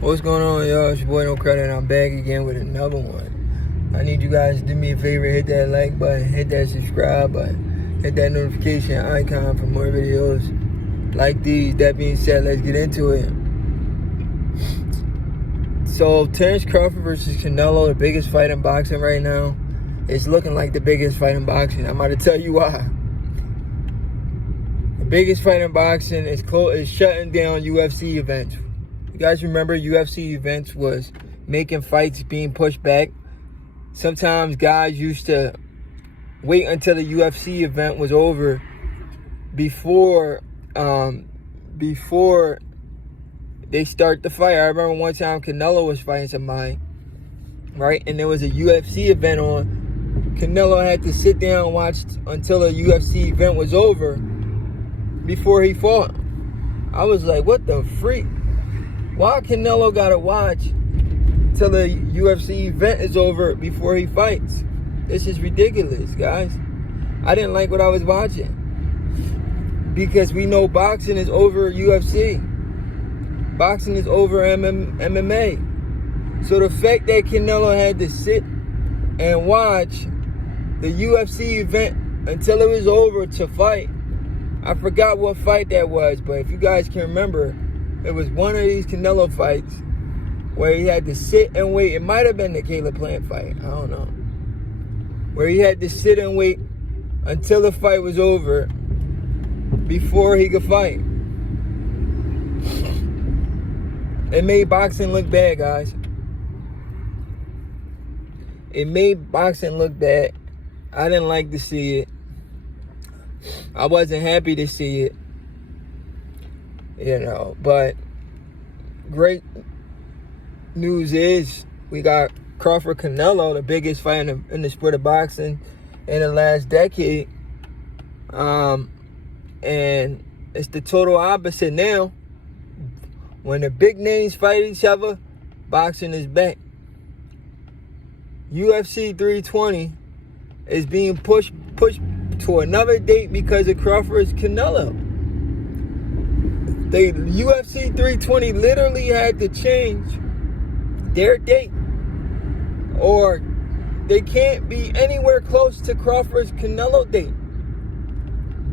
What's going on, y'all? It's your boy No Credit, and I'm back again with another one. I need you guys to do me a favor, hit that like button, hit that subscribe button, hit that notification icon for more videos like these. That being said, let's get into it. So, Terence Crawford versus Canelo, the biggest fight in boxing right now. It's looking like the biggest fight in boxing. I'm about to tell you why. The biggest fight in boxing is shutting down UFC events. You guys remember UFC events was making fights being pushed back. Sometimes guys used to wait until the UFC event was over before they start the fight. I remember one time Canelo was fighting somebody, right? And there was a UFC event on. Canelo had to sit down and watch until the UFC event was over before he fought. I was like, what the freak? Why Canelo gotta watch till the UFC event is over before he fights? This is ridiculous, guys. I didn't like what I was watching. Because we know boxing is over UFC. Boxing is over MMA. So the fact that Canelo had to sit and watch the UFC event until it was over to fight. I forgot what fight that was, but if you guys can remember, it was one of these Canelo fights where he had to sit and wait. It might have been the Caleb Plant fight. I don't know. Where he had to sit and wait until the fight was over before he could fight. It made boxing look bad, guys. It made boxing look bad. I didn't like to see it. I wasn't happy to see it. But great news is we got Crawford Canelo, the biggest fight in the sport of boxing in the last decade. And it's the total opposite now. When the big names fight each other, boxing is back. UFC 320 is being pushed to another date because of Crawford's Canelo. The UFC 320 literally had to change their date, or they can't be anywhere close to Crawford's Canelo date,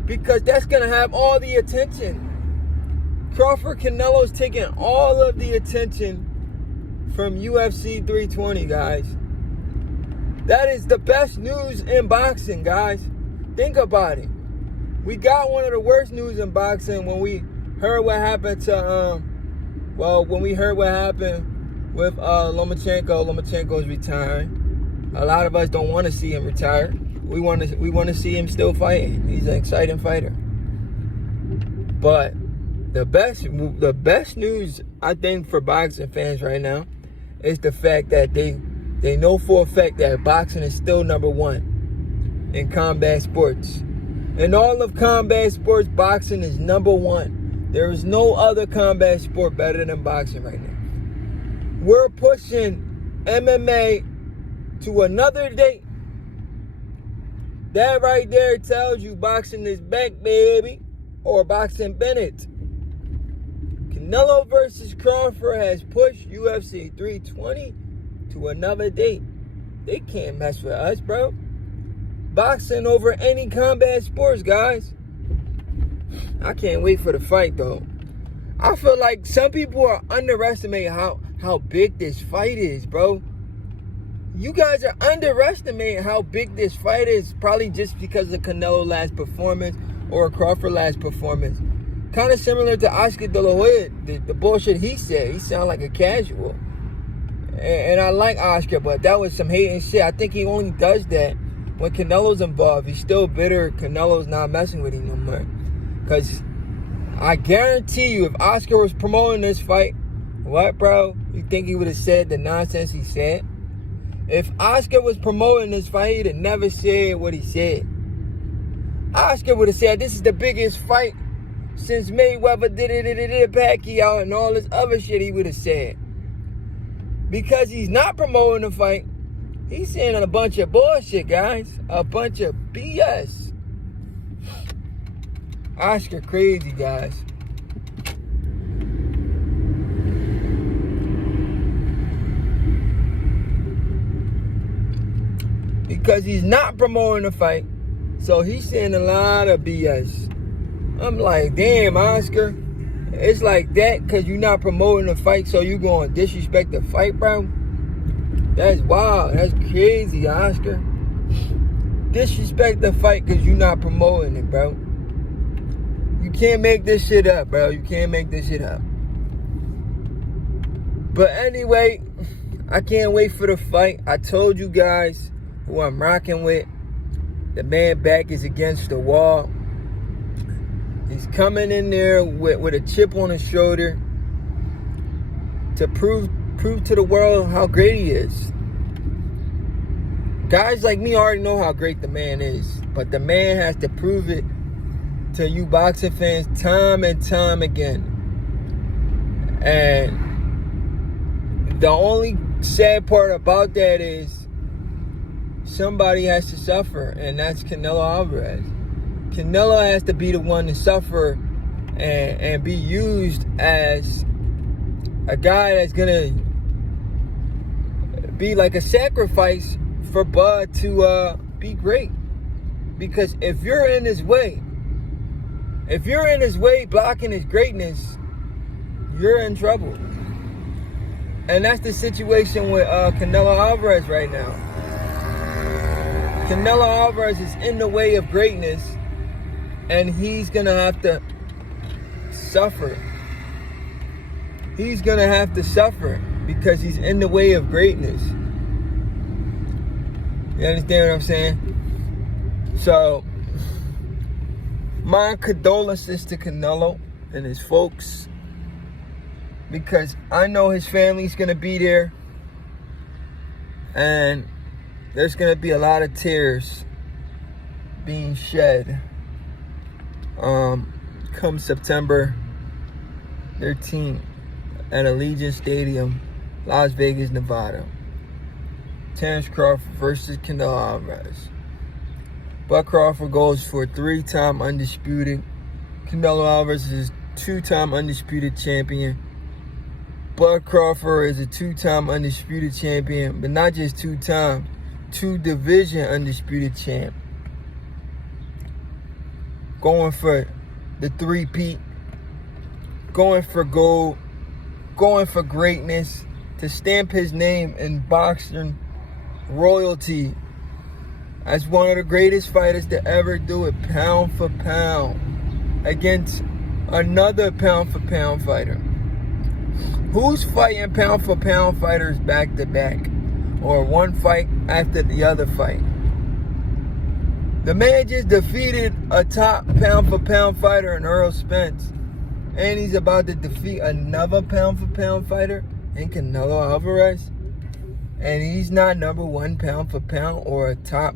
because that's going to have all the attention. Crawford Canelo's taking all of the attention from UFC 320, guys. That is the best news in boxing, guys. Think about it. We got one of the worst news in boxing when we heard what happened to with Lomachenko. Lomachenko's retiring. A lot of us don't want to see him retire. We want to see him still fighting. He's an exciting fighter. But the best news, I think, for boxing fans right now is the fact that they know for a fact that boxing is still number one in combat sports. In all of combat sports, boxing is number one. There is no other combat sport better than boxing right now. We're pushing MMA to another date. That right there tells you boxing is back, baby. Or boxing Bennett. Canelo versus Crawford has pushed UFC 320 to another date. They can't mess with us, bro. Boxing over any combat sports, guys. I can't wait for the fight, though. I feel like some people are underestimating how big this fight is, bro. You guys are underestimating how big this fight is, probably just because of Canelo last performance or Crawford last performance. Kind of similar to Oscar De La Hoya, the bullshit he said. He sounded like a casual. And I like Oscar, but that was some hating shit. I think he only does that when Canelo's involved. He's still bitter Canelo's not messing with him no more. Because I guarantee you, if Oscar was promoting this fight, what, bro? You think he would have said the nonsense he said? If Oscar was promoting this fight, he'd have never said what he said. Oscar would have said, this is the biggest fight since Mayweather did Pacquiao and all this other shit he would have said. Because he's not promoting the fight, he's saying a bunch of bullshit, guys. A bunch of BS. Oscar crazy, guys. because he's not promoting the fight. So he's saying a lot of BS. I'm like, damn, Oscar. It's like that because you're not promoting the fight, so you going to disrespect the fight, bro? That's wild. That's crazy, Oscar. Disrespect the fight because you're not promoting it, bro. You can't make this shit up, bro. You can't make this shit up. But anyway, I can't wait for the fight. I told you guys who I'm rocking with. The man back is against the wall. He's coming in there with a chip on his shoulder to prove to the world how great he is. Guys like me already know how great the man is, but the man has to prove it to you boxing fans time and time again. And the only sad part about that is somebody has to suffer, and that's Canelo Alvarez. Canelo has to be the one to suffer and be used as a guy that's gonna be like a sacrifice for Bud to be great. Because if you're in his way blocking his greatness, you're in trouble. And that's the situation with Canelo Alvarez right now. Canelo Alvarez is in the way of greatness, and he's going to have to suffer. He's going to have to suffer because he's in the way of greatness. You understand what I'm saying? So, my condolences to Canelo and his folks, because I know his family's going to be there, and there's going to be a lot of tears being shed come September 13th at Allegiant Stadium, Las Vegas, Nevada. Terence Crawford versus Canelo Alvarez. Bud Crawford goes for 3-time undisputed. Canelo Alvarez is 2-time undisputed champion. Bud Crawford is a 2-time undisputed champion, but not just 2-time, 2-division undisputed champ. Going for the 3-peat, going for gold, going for greatness, to stamp his name in boxing royalty as one of the greatest fighters to ever do it, pound for pound, against another pound for pound fighter. Who's fighting pound for pound fighters back to back, or one fight after the other fight? The man just defeated a top pound for pound fighter in Earl Spence, and he's about to defeat another pound for pound fighter in Canelo Alvarez, and he's not number 1 pound for pound or a top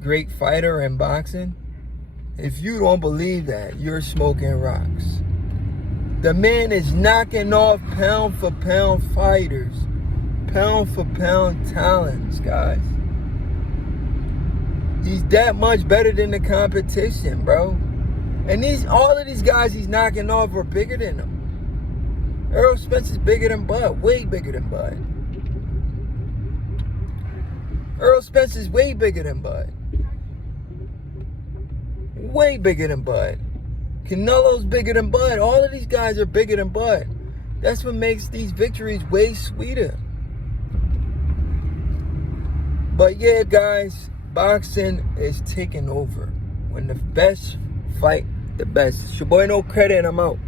great fighter in boxing. If you don't believe that, you're smoking rocks. The man is knocking off pound for pound fighters, pound for pound talents, guys. He's that much better than the competition, bro. And all of these guys he's knocking off are bigger than him. Earl Spence is bigger than Bud, way bigger than Bud. Earl Spence is way bigger than Bud. Way bigger than Bud. Canelo's bigger than Bud. All of these guys are bigger than Bud. That's what makes these victories way sweeter. But yeah, guys, boxing is taking over. When the best fight the best. It's your boy No Credit, and I'm out.